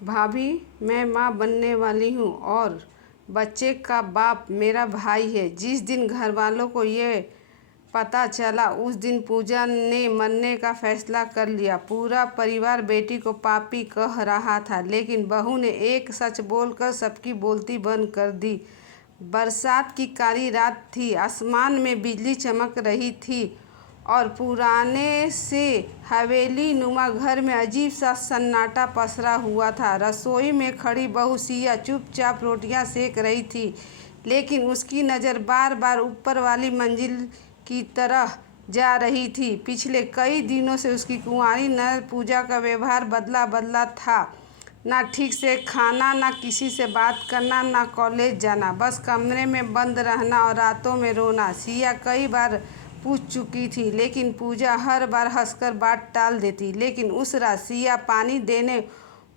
भाभी, मैं माँ बनने वाली हूँ और बच्चे का बाप मेरा भाई है। जिस दिन घर वालों को ये पता चला उस दिन पूजा ने मरने का फैसला कर लिया। पूरा परिवार बेटी को पापी कह रहा था, लेकिन बहू ने एक सच बोलकर सबकी बोलती बंद कर दी। बरसात की काली रात थी, आसमान में बिजली चमक रही थी और पुराने से हवेली नुमा घर में अजीब सा सन्नाटा पसरा हुआ था। रसोई में खड़ी बहू सिया चुपचाप रोटियां सेक रही थी, लेकिन उसकी नज़र बार बार ऊपर वाली मंजिल की तरह जा रही थी। पिछले कई दिनों से उसकी कुंवारी ननद पूजा का व्यवहार बदला बदला था। ना ठीक से खाना, ना किसी से बात करना, ना कॉलेज जाना, बस कमरे में बंद रहना और रातों में रोना। सिया कई बार पूछ चुकी थी, लेकिन पूजा हर बार हंसकर बात टाल देती। लेकिन उस रात सिया पानी देने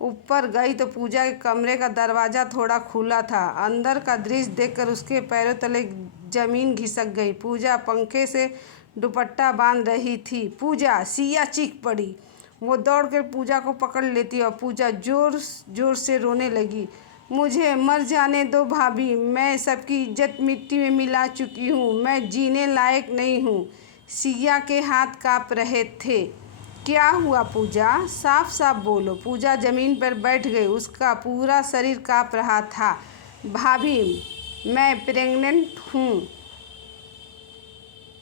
ऊपर गई तो पूजा के कमरे का दरवाज़ा थोड़ा खुला था। अंदर का दृश्य देखकर उसके पैरों तले जमीन खिसक गई। पूजा पंखे से दुपट्टा बांध रही थी। पूजा! सिया चीख पड़ी। वो दौड़कर पूजा को पकड़ लेती और पूजा जोर जोर से रोने लगी। मुझे मर जाने दो भाभी, मैं सबकी इज्जत मिट्टी में मिला चुकी हूँ, मैं जीने लायक नहीं हूँ। सिया के हाथ काँप रहे थे। क्या हुआ पूजा? साफ साफ बोलो। पूजा जमीन पर बैठ गई, उसका पूरा शरीर काँप रहा था। भाभी, मैं प्रेग्नेंट हूँ।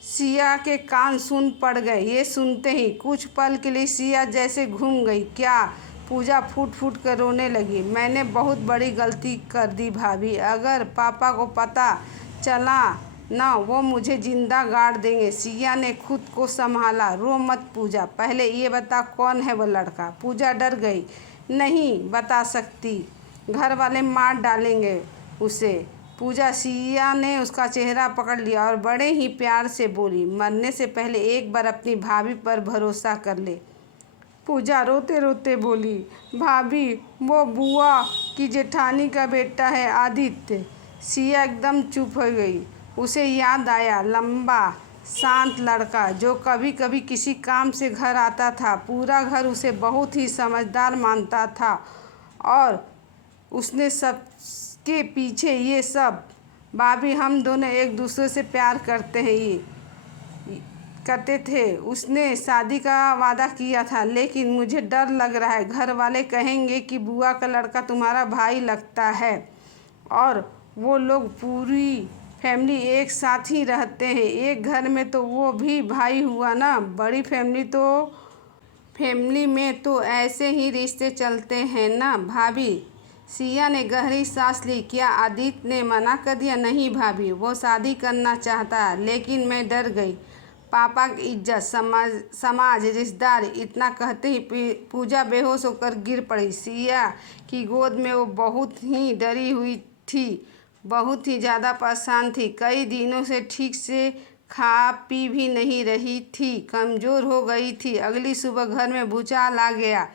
सिया के कान सुन पड़ गए। ये सुनते ही कुछ पल के लिए सिया जैसे घूम गई। क्या? पूजा फूट फूट कर रोने लगी। मैंने बहुत बड़ी गलती कर दी भाभी, अगर पापा को पता चला ना, वो मुझे जिंदा गाड़ देंगे। सिया ने खुद को संभाला। रो मत पूजा, पहले ये बता कौन है वो लड़का? पूजा डर गई। नहीं बता सकती, घर वाले मार डालेंगे उसे। पूजा सिया ने उसका चेहरा पकड़ लिया और बड़े ही प्यार से बोली, मरने से पहले एक बार अपनी भाभी पर भरोसा कर ले। पूजा रोते रोते बोली, भाभी, वो बुआ की जेठानी का बेटा है आदित्य। सिया एकदम चुप हो गई। उसे याद आया लंबा शांत लड़का जो कभी कभी किसी काम से घर आता था। पूरा घर उसे बहुत ही समझदार मानता था और उसने सबके पीछे ये सब, भाभी हम दोनों एक दूसरे से प्यार करते हैं, ये करते थे। उसने शादी का वादा किया था, लेकिन मुझे डर लग रहा है, घर वाले कहेंगे कि बुआ का लड़का तुम्हारा भाई लगता है। और वो लोग पूरी फैमिली एक साथ ही रहते हैं एक घर में, तो वो भी भाई हुआ ना। बड़ी फैमिली में तो ऐसे ही रिश्ते चलते हैं ना भाभी। सिया ने गहरी सांस ली। क्या आदित्य ने मना कर दिया? नहीं भाभी, वो शादी करना चाहता है, लेकिन मैं डर गई। पापा की इज्जत, समाज, रिश्तेदार, इतना कहते ही पूजा बेहोश होकर गिर पड़ी। सिया की गोद में वो बहुत ही डरी हुई थी, बहुत ही ज़्यादा परेशान थी। कई दिनों से ठीक से खा पी भी नहीं रही थी, कमज़ोर हो गई थी। अगली सुबह घर में भूचाल आ गया।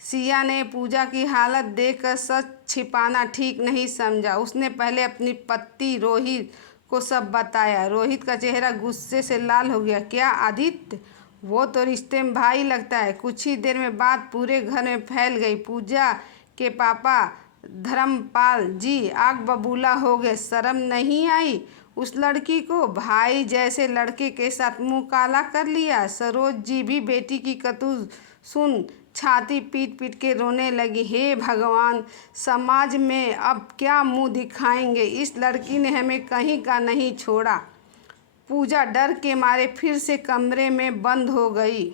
सिया ने पूजा की हालत देखकर सच छिपाना ठीक नहीं समझा। उसने पहले अपनी पति रोहित को सब बताया। रोहित का चेहरा गुस्से से लाल हो गया। क्या आदित्य? वो तो रिश्ते में भाई लगता है। कुछ ही देर में बात पूरे घर में फैल गई। पूजा के पापा धर्मपाल जी आग बबूला हो गए। शर्म नहीं आई उस लड़की को? भाई जैसे लड़के के साथ मुंह काला कर लिया। सरोज जी भी बेटी की करतूत सुन छाती पीट पीट के रोने लगी। हे भगवान, समाज में अब क्या मुंह दिखाएंगे? इस लड़की ने हमें कहीं का नहीं छोड़ा। पूजा डर के मारे फिर से कमरे में बंद हो गई।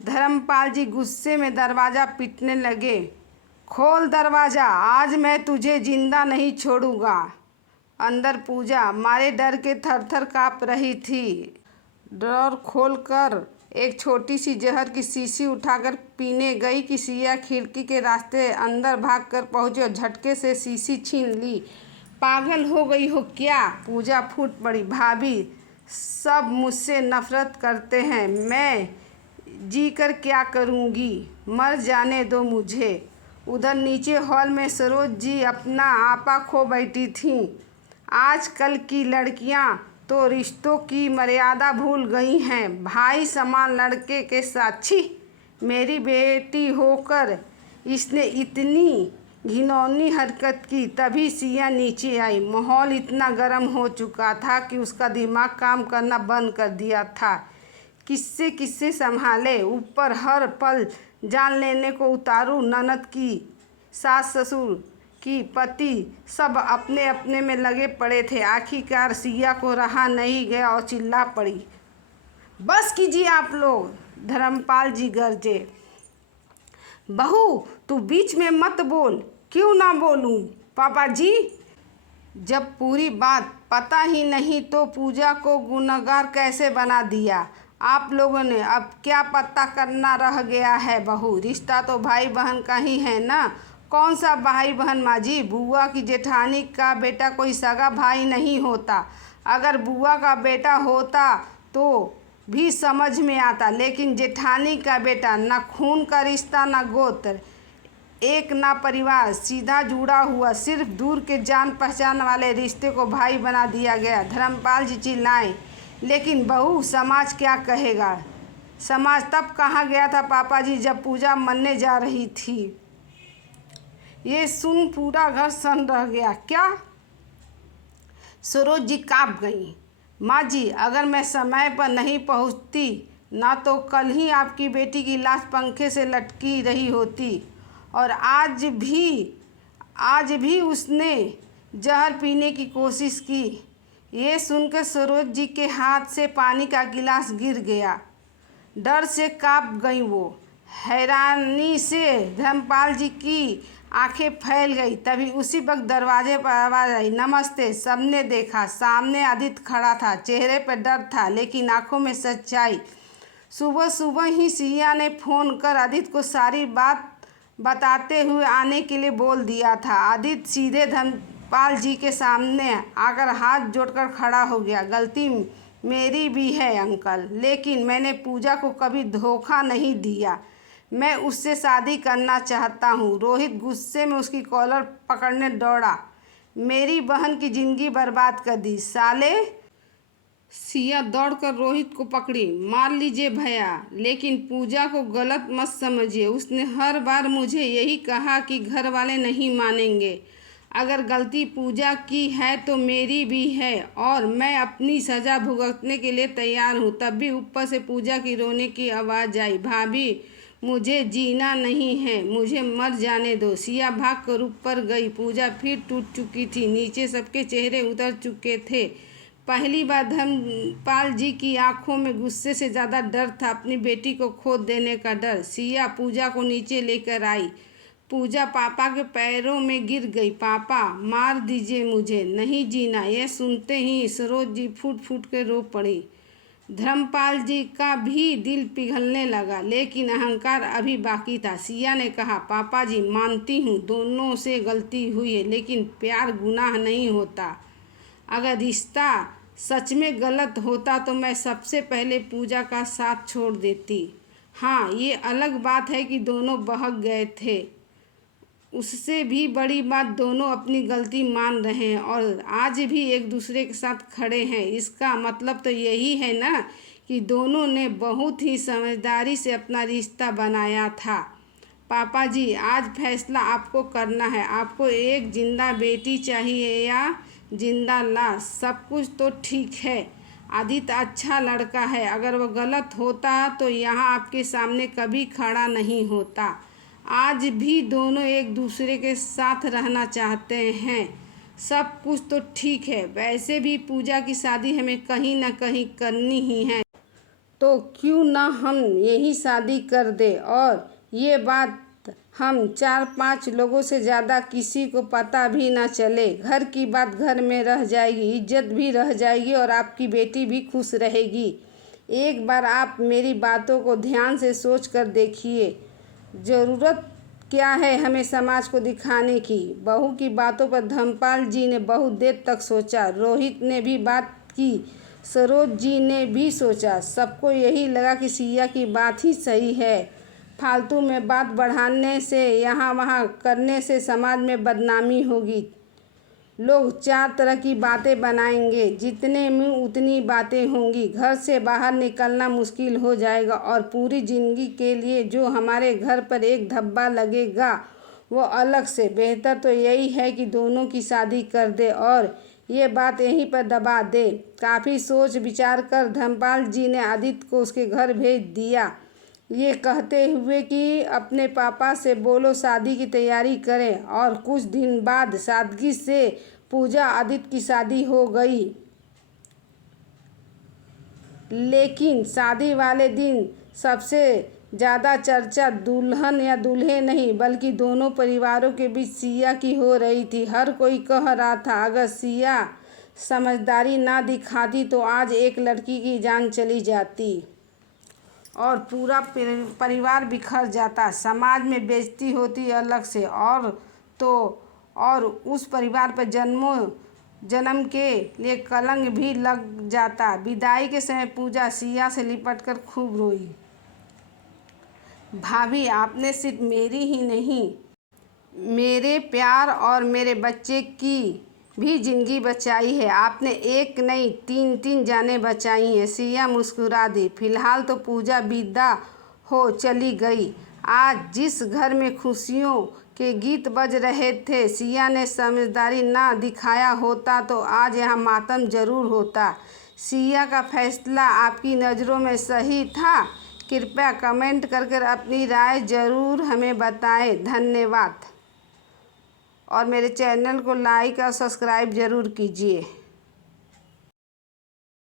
धर्मपाल जी गुस्से में दरवाज़ा पीटने लगे। खोल दरवाज़ा, आज मैं तुझे जिंदा नहीं छोड़ूंगा। अंदर पूजा मारे डर के थर थर काँप रही थी। ड्रॉर खोलकर एक छोटी सी जहर की शीशी उठाकर पीने गई कि सिया खिड़की के रास्ते अंदर भागकर पहुंची और झटके से शीशी छीन ली। पागल हो गई हो क्या? पूजा फूट पड़ी। भाभी, सब मुझसे नफरत करते हैं, मैं जी कर क्या करूंगी? मर जाने दो मुझे। उधर नीचे हॉल में सरोज जी अपना आपा खो बैठी थीं। आजकल की लड़कियां तो रिश्तों की मर्यादा भूल गई हैं। भाई समान लड़के के साथ, छी! मेरी बेटी होकर इसने इतनी घिनौनी हरकत की। तभी सिया नीचे आई। माहौल इतना गर्म हो चुका था कि उसका दिमाग काम करना बंद कर दिया था। किससे किससे संभाले, ऊपर हर पल जान लेने को उतारू। ननद की, सास ससुर की, पति, सब अपने अपने में लगे पड़े थे। आखिरकार सिया को रहा नहीं गया और चिल्ला पड़ी, बस कीजिए आप लोग। धर्मपाल जी गरजे, बहू तू बीच में मत बोल। क्यों ना बोलूं पापा जी? जब पूरी बात पता ही नहीं तो पूजा को गुनहगार कैसे बना दिया आप लोगों ने? अब क्या पता करना रह गया है बहू? रिश्ता तो भाई बहन का ही है ना। कौन सा भाई बहन माँ जी? बुआ की जेठानी का बेटा कोई सगा भाई नहीं होता। अगर बुआ का बेटा होता तो भी समझ में आता, लेकिन जेठानी का बेटा, ना खून का रिश्ता ना गोत्र, एक ना परिवार, सीधा जुड़ा हुआ, सिर्फ दूर के जान पहचान वाले रिश्ते को भाई बना दिया गया। धर्मपाल जी चिल्लाए, लेकिन बहू समाज क्या कहेगा? समाज तब कहाँ गया था पापा जी जब पूजा मरने जा रही थी। ये सुन पूरा घर सन रह गया। क्या? सरोज जी काँप गई। माँ जी, अगर मैं समय पर नहीं पहुँचती ना तो कल ही आपकी बेटी की लाश पंखे से लटकी रही होती, और आज भी उसने जहर पीने की कोशिश की। ये सुनकर सरोज जी के हाथ से पानी का गिलास गिर गया। डर से काँप गई वो। हैरानी से धर्मपाल जी की आंखें फैल गई। तभी उसी वक्त दरवाजे पर आवाज़ आई, नमस्ते। सबने देखा, सामने आदित्य खड़ा था। चेहरे पर डर था लेकिन आंखों में सच्चाई। सुबह सुबह ही सिया ने फ़ोन कर आदित्य को सारी बात बताते हुए आने के लिए बोल दिया था। आदित्य सीधे धर्मपाल जी के सामने आकर हाथ जोड़कर खड़ा हो गया। गलती मेरी भी है अंकल, लेकिन मैंने पूजा को कभी धोखा नहीं दिया। मैं उससे शादी करना चाहता हूँ। रोहित गुस्से में उसकी कॉलर पकड़ने दौड़ा। मेरी बहन की ज़िंदगी बर्बाद कर दी साले। सिया दौड़कर रोहित को पकड़ी। मार लीजिए भैया, लेकिन पूजा को गलत मत समझिए। उसने हर बार मुझे यही कहा कि घर वाले नहीं मानेंगे। अगर गलती पूजा की है तो मेरी भी है, और मैं अपनी सज़ा भुगतने के लिए तैयार हूँ। तब भी ऊपर से पूजा की रोने की आवाज़ आई, भाभी मुझे जीना नहीं है, मुझे मर जाने दो। सिया भाग कर ऊपर गई। पूजा फिर टूट चुकी थी। नीचे सबके चेहरे उतर चुके थे। पहली बार धर्मपाल जी की आंखों में गुस्से से ज़्यादा डर था, अपनी बेटी को खो देने का डर। सिया पूजा को नीचे लेकर आई। पूजा पापा के पैरों में गिर गई। पापा मार दीजिए, मुझे नहीं जीना। यह सुनते ही सरोज जी फूट फूट के रो पड़ी। धर्मपाल जी का भी दिल पिघलने लगा, लेकिन अहंकार अभी बाकी था। सिया ने कहा, पापा जी मानती हूँ दोनों से गलती हुई है, लेकिन प्यार गुनाह नहीं होता। अगर रिश्ता सच में गलत होता तो मैं सबसे पहले पूजा का साथ छोड़ देती। हाँ, ये अलग बात है कि दोनों बहक गए थे। उससे भी बड़ी बात, दोनों अपनी गलती मान रहे हैं और आज भी एक दूसरे के साथ खड़े हैं। इसका मतलब तो यही है ना कि दोनों ने बहुत ही समझदारी से अपना रिश्ता बनाया था। पापा जी, आज फैसला आपको करना है। आपको एक जिंदा बेटी चाहिए या जिंदा लाश? सब कुछ तो ठीक है। आदित्य अच्छा लड़का है। अगर वह गलत होता तो यहाँ आपके सामने कभी खड़ा नहीं होता। आज भी दोनों एक दूसरे के साथ रहना चाहते हैं। सब कुछ तो ठीक है। वैसे भी पूजा की शादी हमें कहीं ना कहीं करनी ही है, तो क्यों ना हम यही शादी कर दे, और ये बात हम 4-5 लोगों से ज़्यादा किसी को पता भी ना चले। घर की बात घर में रह जाएगी, इज्जत भी रह जाएगी और आपकी बेटी भी खुश रहेगी। एक बार आप मेरी बातों को ध्यान से सोच कर देखिए। ज़रूरत क्या है हमें समाज को दिखाने की? बहू की बातों पर धर्मपाल जी ने बहुत देर तक सोचा। रोहित ने भी बात की, सरोज जी ने भी सोचा। सबको यही लगा कि सिया की बात ही सही है। फालतू में बात बढ़ाने से, यहाँ वहाँ करने से समाज में बदनामी होगी। लोग 4 तरह की बातें बनाएंगे, जितने मुंह उतनी बातें होंगी। घर से बाहर निकलना मुश्किल हो जाएगा और पूरी ज़िंदगी के लिए जो हमारे घर पर एक धब्बा लगेगा वो अलग से। बेहतर तो यही है कि दोनों की शादी कर दे और ये बात यहीं पर दबा दे। काफ़ी सोच विचार कर धर्मपाल जी ने आदित्य को उसके घर भेज दिया, ये कहते हुए कि अपने पापा से बोलो शादी की तैयारी करें। और कुछ दिन बाद सादगी से पूजा आदित्य की शादी हो गई। लेकिन शादी वाले दिन सबसे ज़्यादा चर्चा दुल्हन या दूल्हे नहीं बल्कि दोनों परिवारों के बीच सिया की हो रही थी। हर कोई कह रहा था अगर सिया समझदारी ना दिखाती तो आज एक लड़की की जान चली जाती और पूरा परिवार बिखर जाता, समाज में बेइज्जती होती अलग से, और उस परिवार पर जन्मों जन्म के लिए कलंक भी लग जाता। विदाई के समय पूजा सिया से लिपटकर खूब रोई। भाभी, आपने सिर्फ मेरी ही नहीं, मेरे प्यार और मेरे बच्चे की भी ज़िंदगी बचाई है। आपने एक नहीं 3 जानें बचाई हैं। सिया मुस्कुरा दी। फिलहाल तो पूजा विदा हो चली गई। आज जिस घर में खुशियों के गीत बज रहे थे, सिया ने समझदारी ना दिखाया होता तो आज यहाँ मातम जरूर होता। सिया का फैसला आपकी नज़रों में सही था? कृपया कमेंट करके अपनी राय ज़रूर हमें बताएं। धन्यवाद और मेरे चैनल को लाइक और सब्सक्राइब ज़रूर कीजिए।